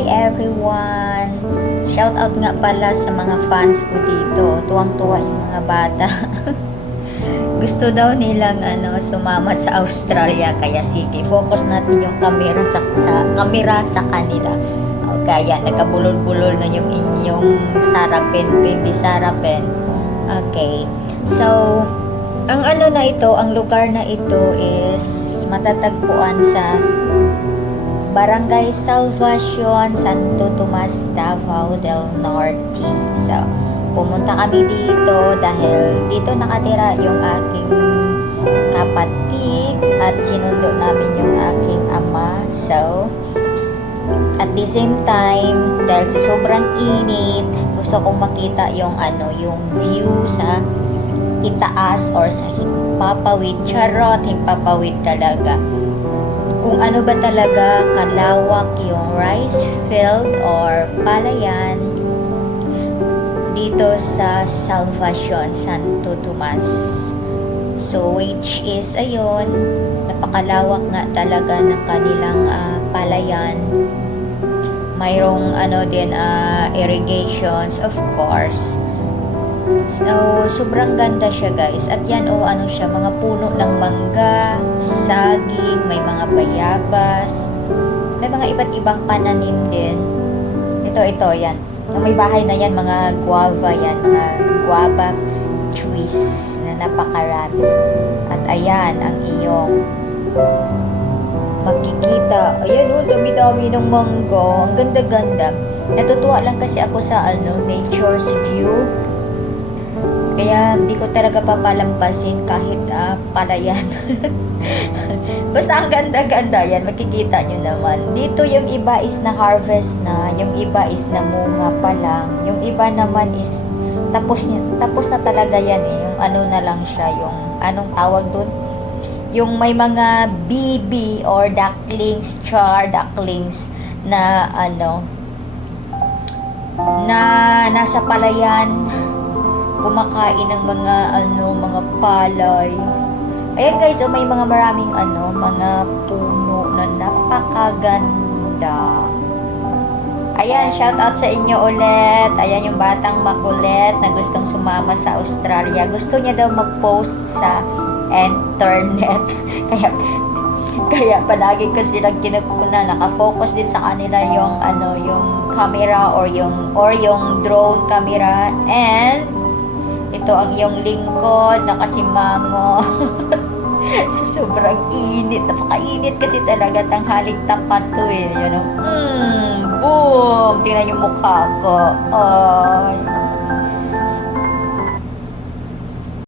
Hi everyone! Shout out nga pala sa mga fans ko dito. Tuwang-tuwa yung mga bata. Gusto daw nilang sumama sa Australia, kaya sige, focus natin yung camera sa kanila. Kaya nagkabulol-bulol na yung inyong sarapin, hindi sarapin. Okay. So, ang ang lugar na ito is matatagpuan sa Barangay Salvacion, Santo Tomas, Davao del Norte. So, pumunta kami dito dahil dito nakatira yung aking kapatid at sinundo namin yung aking ama. So, at the same time, dahil sa sobrang init, gusto kong makita yung yung view sa itaas or sa himpapawid. Charot, himpapawid talaga. Kung ano ba talaga kalawak yung rice field or palayan dito sa Salvacion, Santo Tomas. So, which is, ayun, napakalawak nga talaga ng kanilang palayan. Mayroong din irrigations, of course. So, sobrang ganda siya guys. At yan siya, mga puno ng mangga, saging, may mga bayabas, may mga iba't ibang pananim din. Ito, yan. May bahay na yan, mga guava yan, mga guava trees na napakarami. At ayan, ang iyong makikita. Ayan dami-dami ng mangga. Ang ganda-ganda. Natutuwa lang kasi ako sa nature's view. Kaya hindi ko talaga papalampasin kahit palayan. Basta ang ganda-ganda yan, makikita nyo naman. Dito yung iba is na harvest na, yung iba is na munga pa lang, yung iba naman is tapos na talaga yan yung na lang siya, yung anong tawag dun? Yung may mga bibi or ducklings, ducklings na na nasa palayan kumakain ng mga palay. Ayan guys, may mga maraming mga puno na napakaganda. Ayan, shout out sa inyo ulit. Ayan yung batang makulit na gustong sumama sa Australia. Gusto niya daw mag-post sa internet. kaya palagi ko silang kinukuna, nakafocus din sa kanila yung yung camera or yung drone camera. And ito ang iyong lingkod, nakasimango. So, sobrang init. Napakainit kasi talaga. Tanghaling tapat to eh. Boom! Tingnan yung mukha ko. Ay.